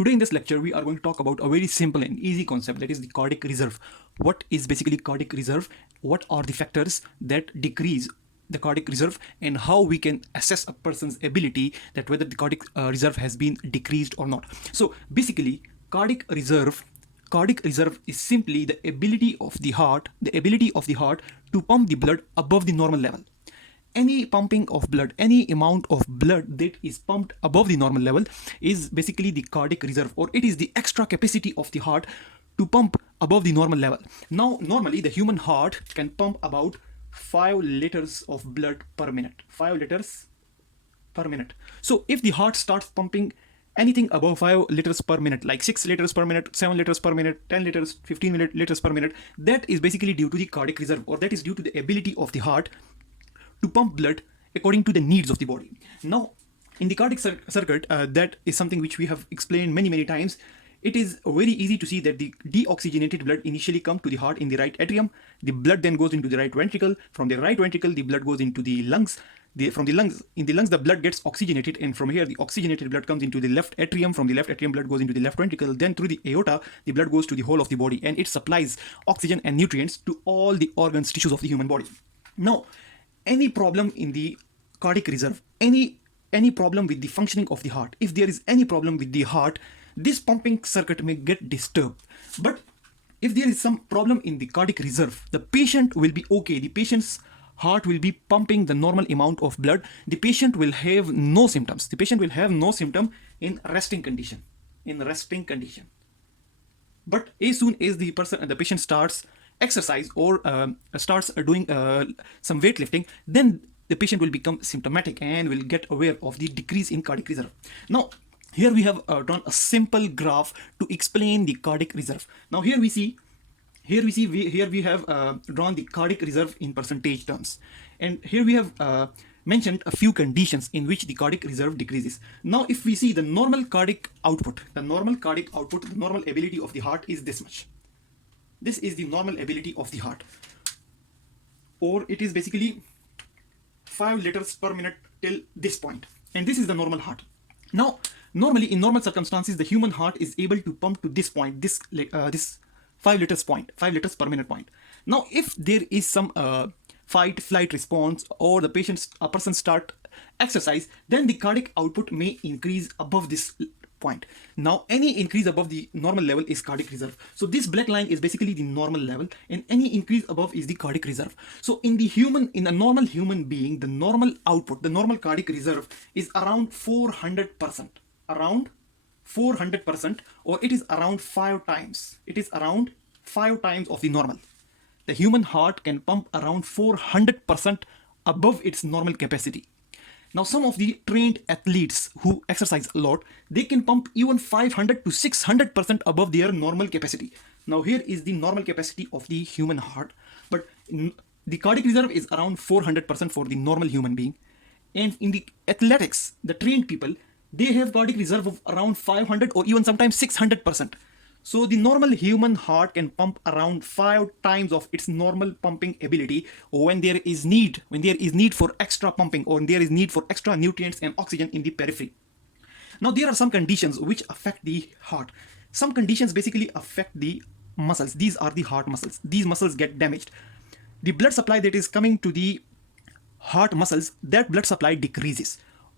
Today in this lecture, we are going to talk about a very simple and easy concept, that is the cardiac reserve. What is basically cardiac reserve? What are the factors that decrease the cardiac reserve, and how we can assess a person's ability that whether the cardiac reserve has been decreased or not. So basically, cardiac reserve is simply the ability of the heart to pump the blood above the normal level. Any pumping of blood, any amount of blood that is pumped above the normal level is basically the cardiac reserve, or it is the extra capacity of the heart to pump above the normal level. Now, normally the human heart can pump about 5 liters of blood per minute. 5 liters per minute. So if the heart starts pumping anything above 5 liters per minute, like 6 liters per minute, 7 liters per minute, 10 liters, 15 liters per minute, that is basically due to the cardiac reserve, or that is due to the ability of the heart to pump blood according to the needs of the body. Now, in the cardiac circuit, that is something which we have explained many times. It is very easy to see that the deoxygenated blood initially comes to the heart in the right atrium. The blood then goes into the right ventricle. From the right ventricle, the blood goes into the lungs. From the lungs, the blood gets oxygenated, and from here, the oxygenated blood comes into the left atrium. From the left atrium, blood goes into the left ventricle. Then through the aorta, the blood goes to the whole of the body, and it supplies oxygen and nutrients to all the organs, tissues of the human body. Now, any problem in the cardiac reserve, any problem with the functioning of the heart, if there is any problem with the heart, this pumping circuit may get disturbed. But if there is some problem in the cardiac reserve, the patient will be okay. The patient's heart will be pumping the normal amount of blood. The patient will have no symptoms. The patient will have no symptom in resting condition. But as soon as the patient starts exercise or starts doing some weightlifting, then the patient will become symptomatic and will get aware of the decrease in cardiac reserve. Now, here we have drawn a simple graph to explain the cardiac reserve. Now, here we have drawn the cardiac reserve in percentage terms, and here we have mentioned a few conditions in which the cardiac reserve decreases. Now, if we see the normal cardiac output, the normal ability of the heart is this much. This is the normal ability of the heart, or it is basically 5 liters per minute till this point, and this is the normal heart. Now, normally in normal circumstances, the human heart is able to pump to this point, this 5 liters per minute point. Now, if there is some fight-flight response, or a person start exercise, then the cardiac output may increase above this point. Now, any increase above the normal level is cardiac reserve. So this black line is basically the normal level, and any increase above is the cardiac reserve. So in a normal human being, the normal output, the normal cardiac reserve is around 400%. Around 400%, or it is around 5 times. It is around 5 times of the normal. The human heart can pump around 400% above its normal capacity. Now, some of the trained athletes who exercise a lot, they can pump even 500 to 600% above their normal capacity. Now, here is the normal capacity of the human heart, but the cardiac reserve is around 400% for the normal human being. And in the athletics, the trained people, they have cardiac reserve of around 500 or even sometimes 600%. So the normal human heart can pump around 5 times of its normal pumping ability when there is need for extra pumping, or there is need for extra nutrients and oxygen in the periphery. Now, there are some conditions which affect the heart. Some conditions basically affect the muscles. These are the heart muscles. These muscles get damaged. The blood supply that is coming to the heart muscles, that blood supply decreases.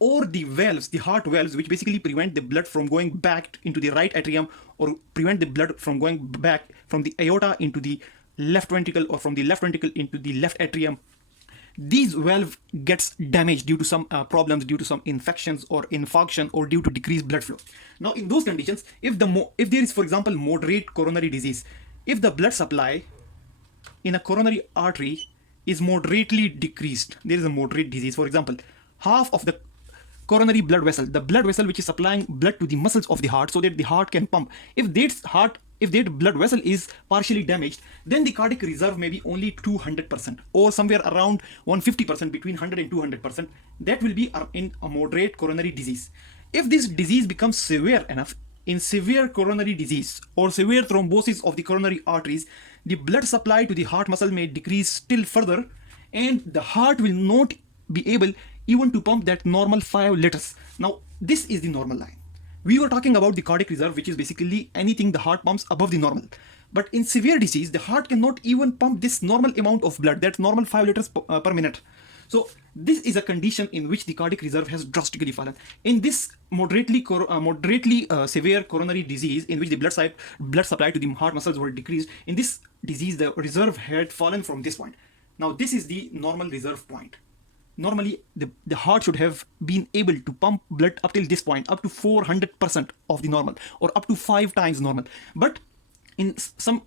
Or the valves, the heart valves, which basically prevent the blood from going back into the right atrium, or prevent the blood from going back from the aorta into the left ventricle, or from the left ventricle into the left atrium. These valve gets damaged due to some problems, due to some infections or infarction, or due to decreased blood flow. Now, in those conditions, if there is, for example, moderate coronary disease, if the blood supply in a coronary artery is moderately decreased, there is a moderate disease. For example, half of the coronary blood vessel, the blood vessel which is supplying blood to the muscles of the heart so that the heart can pump, if that blood vessel is partially damaged, then the cardiac reserve may be only 200%, or somewhere around 150%, between 100 and 200%. That will be in a moderate coronary disease. If this disease becomes severe enough, in severe coronary disease or severe thrombosis of the coronary arteries, the blood supply to the heart muscle may decrease still further, and the heart will not be able even to pump that normal 5 liters. Now, this is the normal line. We were talking about the cardiac reserve, which is basically anything the heart pumps above the normal. But in severe disease, the heart cannot even pump this normal amount of blood, that's normal 5 liters per minute. So this is a condition in which the cardiac reserve has drastically fallen. In this moderately severe coronary disease, in which the blood supply to the heart muscles were decreased, in this disease the reserve had fallen from this point. Now this is the normal reserve point. Normally the heart should have been able to pump blood up till this point, up to 400% of the normal, or up to 5 times normal. But in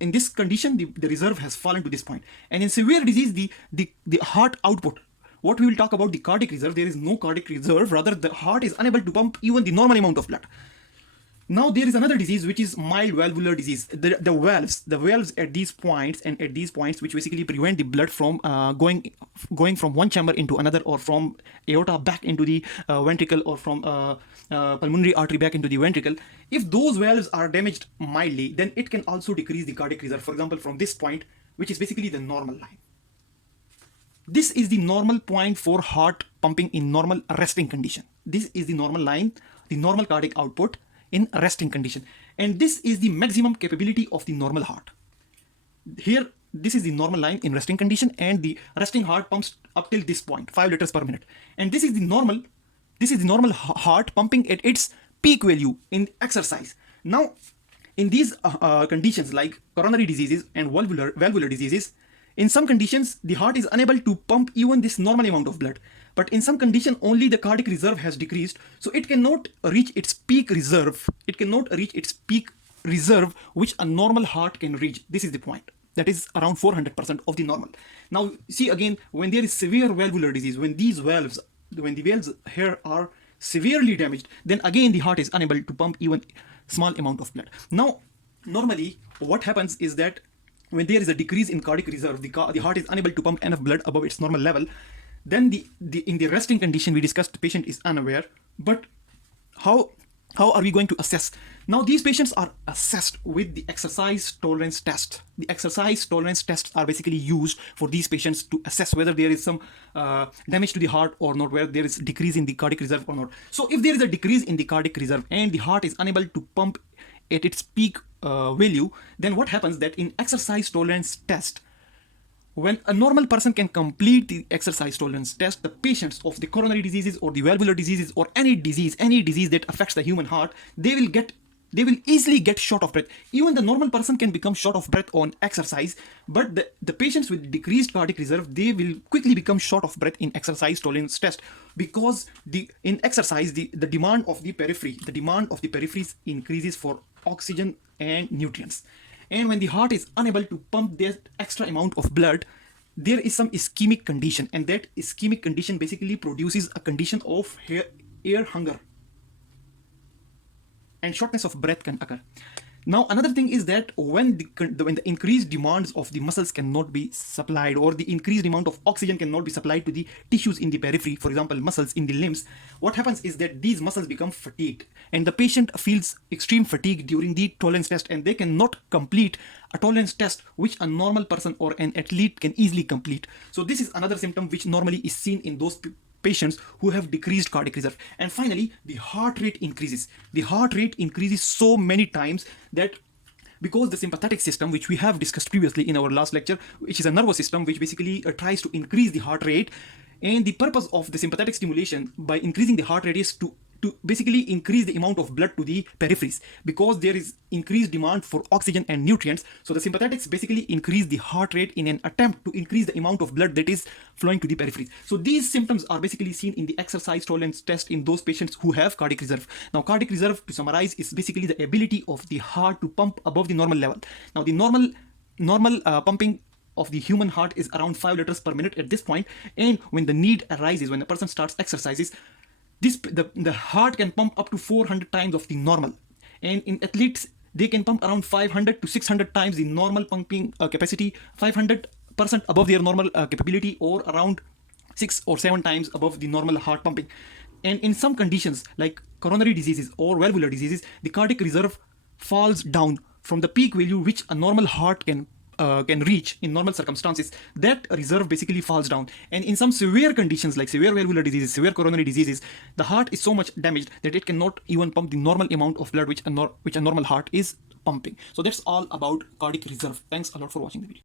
this condition, the reserve has fallen to this point. And in severe disease, the heart output, what we will talk about the cardiac reserve, there is no cardiac reserve, rather the heart is unable to pump even the normal amount of blood. Now there is another disease which is mild valvular disease. The valves at these points and at these points, which basically prevent the blood from going from one chamber into another, or from aorta back into the ventricle, or from pulmonary artery back into the ventricle. If those valves are damaged mildly, then it can also decrease the cardiac reserve. For example, from this point, which is basically the normal line. This is the normal point for heart pumping in normal resting condition. This is the normal line, the normal cardiac output in resting condition, and this is the maximum capability of the normal heart. Here this is the normal line in resting condition, and the resting heart pumps up till this point, 5 liters per minute, and this is the normal heart pumping at its peak value in exercise. Now in these conditions like coronary diseases and valvular diseases, in some conditions the heart is unable to pump even this normal amount of blood, but in some condition only the cardiac reserve has decreased, so it cannot reach its peak reserve. It cannot reach its peak reserve which a normal heart can reach. This is the point. That is around 400% of the normal. Now see again, when there is severe valvular disease, when the valves here are severely damaged, then again the heart is unable to pump even small amount of blood. Now normally what happens is that when there is a decrease in cardiac reserve, the heart is unable to pump enough blood above its normal level. Then in the resting condition, we discussed, the patient is unaware. But how are we going to assess? Now these patients are assessed with the exercise tolerance test. The exercise tolerance tests are basically used for these patients to assess whether there is some damage to the heart or not, whether there is decrease in the cardiac reserve or not. So if there is a decrease in the cardiac reserve and the heart is unable to pump at its peak value, then what happens that in exercise tolerance test, when a normal person can complete the exercise tolerance test, the patients of the coronary diseases or the valvular diseases or any disease that affects the human heart, they will easily get short of breath. Even the normal person can become short of breath on exercise, but the patients with decreased cardiac reserve, they will quickly become short of breath in exercise tolerance test, because in exercise the demand of the peripheries increases for oxygen and nutrients. And when the heart is unable to pump that extra amount of blood, there is some ischemic condition, and that ischemic condition basically produces a condition of air hunger, and shortness of breath can occur. Now another thing is that when the increased demands of the muscles cannot be supplied, or the increased amount of oxygen cannot be supplied to the tissues in the periphery, for example muscles in the limbs, what happens is that these muscles become fatigued, and the patient feels extreme fatigue during the tolerance test, and they cannot complete a tolerance test which a normal person or an athlete can easily complete. So this is another symptom which normally is seen in those patients who have decreased cardiac reserve. And finally, the heart rate increases. The heart rate increases so many times that, because the sympathetic system, which we have discussed previously in our last lecture, which is a nervous system which basically tries to increase the heart rate, and the purpose of the sympathetic stimulation by increasing the heart rate is to basically increase the amount of blood to the peripheries, because there is increased demand for oxygen and nutrients. So the sympathetics basically increase the heart rate in an attempt to increase the amount of blood that is flowing to the peripheries. So these symptoms are basically seen in the exercise tolerance test in those patients who have cardiac reserve. Now cardiac reserve, to summarize, is basically the ability of the heart to pump above the normal level. Now the normal pumping of the human heart is around 5 liters per minute at this point, and when the need arises, when the person starts exercises, the heart can pump up to 400 times of the normal, and in athletes they can pump around 500 to 600 times the normal pumping capacity, 500% above their normal capability, or around 6 or 7 times above the normal heart pumping. And in some conditions like coronary diseases or valvular diseases, the cardiac reserve falls down from the peak value which a normal heart can can reach in normal circumstances, that reserve basically falls down. And in some severe conditions like severe valvular diseases, severe coronary diseases, the heart is so much damaged that it cannot even pump the normal amount of blood which a normal heart is pumping. So that's all about cardiac reserve. Thanks a lot for watching the video.